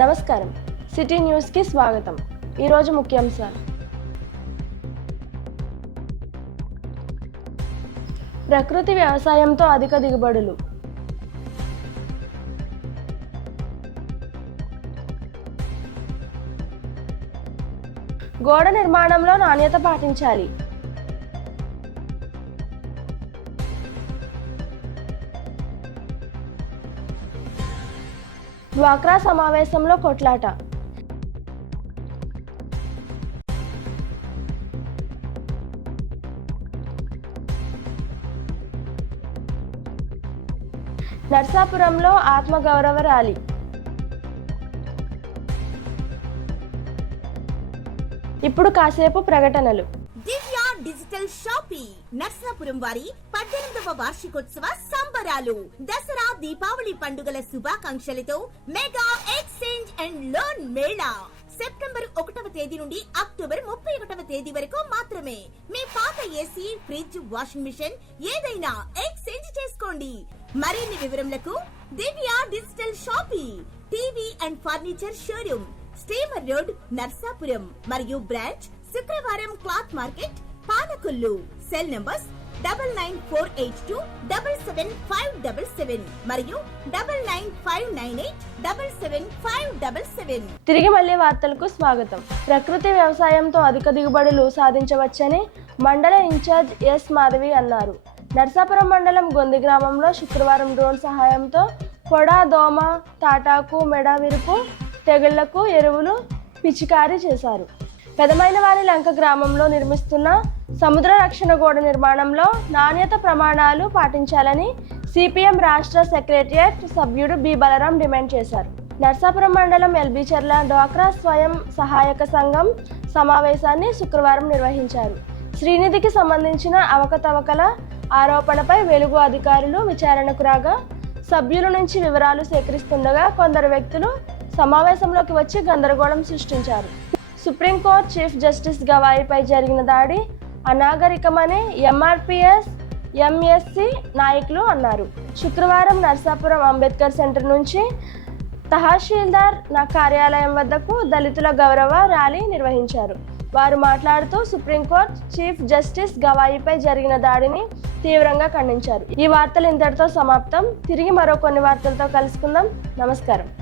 నమస్కారం. సిటీ న్యూస్కి స్వాగతం. ఈరోజు ముఖ్యాంశాలు. ప్రకృతి వ్యవసాయంతో అధిక దిగుబడులు. గోడ నిర్మాణంలో నాణ్యత పాటించాలి. డ్వాక్రా సమావేశంలో కొట్లాట. నర్సాపురంలో ఆత్మగౌరవ ర్యాలీ. ఇప్పుడు కాసేపు ప్రకటనలు. దివ్య డిజిటల్ షాపింగ్ నర్సాపురం వారి 18వ వార్షికోత్సవ సంబరాలు. దసరా దీపావళి పండుగల శుభాకాంక్షలతో మెగా ఎక్స్చేంజ్ అండ్ లోన్ మేళా సెప్టెంబర్ 1వ తేదీ నుండి అక్టోబర్ 31వ తేదీ వరకు మాత్రమే. మీ పాత ఏసీ, ఫ్రిడ్జ్, వాషింగ్ మిషన్ ఏదైనా ఎక్స్చేంజ్ చేసుకోండి. మరిన్ని వివరములకు Divya digital shopping TV and furniture showroom, steamer road, Narsapuram మరియు బ్రాంచ్ శుక్రవారం cloth market, Palakollu. Cell numbers 9948277577 మరియు 9959877577. తిరిగి మళ్ళీ వార్తలకు స్వాగతం. ప్రకృతి వ్యవసాయంతో అధిక దిగుబడులు సాధించవచ్చని మండల ఇన్ఛార్జ్ ఎస్ మాధవి అన్నారు. నర్సాపురం మండలం గొంది గ్రామంలో శుక్రవారం డ్రోన్ సహాయంతో పొడ, దోమ, తాటాకు, మెడ విరుపు తెగుళ్లకు ఎరువులు పిచికారీ చేశారు. పెదమైన వారి లంక గ్రామంలో నిర్మిస్తున్న సముద్ర రక్షణ గోడ నిర్మాణంలో నాణ్యత ప్రమాణాలు పాటించాలని సిపిఎం రాష్ట్ర సెక్రటరియట్ సభ్యుడు బి బలరాం డిమాండ్ చేశారు. నర్సాపురం మండలం ఎల్బీచర్ల డ్వాక్రా స్వయం సహాయక సంఘం సమావేశాన్ని శుక్రవారం నిర్వహించారు. శ్రీనిధికి సంబంధించిన అవకతవకల ఆరోపణపై వెలుగు అధికారులు విచారణకు రాగా సభ్యుల నుంచి వివరాలు సేకరిస్తుండగా కొందరు వ్యక్తులు సమావేశంలోకి వచ్చి గందరగోళం సృష్టించారు. సుప్రీంకోర్టు చీఫ్ జస్టిస్ గవాయిపై జరిగిన దాడి అనాగరికమని ఎంఆర్పిఎస్, ఎంఎస్సి నాయకులు అన్నారు. శుక్రవారం నర్సాపురం అంబేద్కర్ సెంటర్ నుంచి తహసీల్దార్ కార్యాలయం వద్దకు దళితుల గౌరవ ర్యాలీ నిర్వహించారు. వారు మాట్లాడుతూ సుప్రీంకోర్టు చీఫ్ జస్టిస్ గవాయిపై జరిగిన దాడిని తీవ్రంగా ఖండించారు. ఈ వార్తలు ఇంతటితో సమాప్తం. తిరిగి మరో కొన్ని వార్తలతో కలుసుకుందాం. నమస్కారం.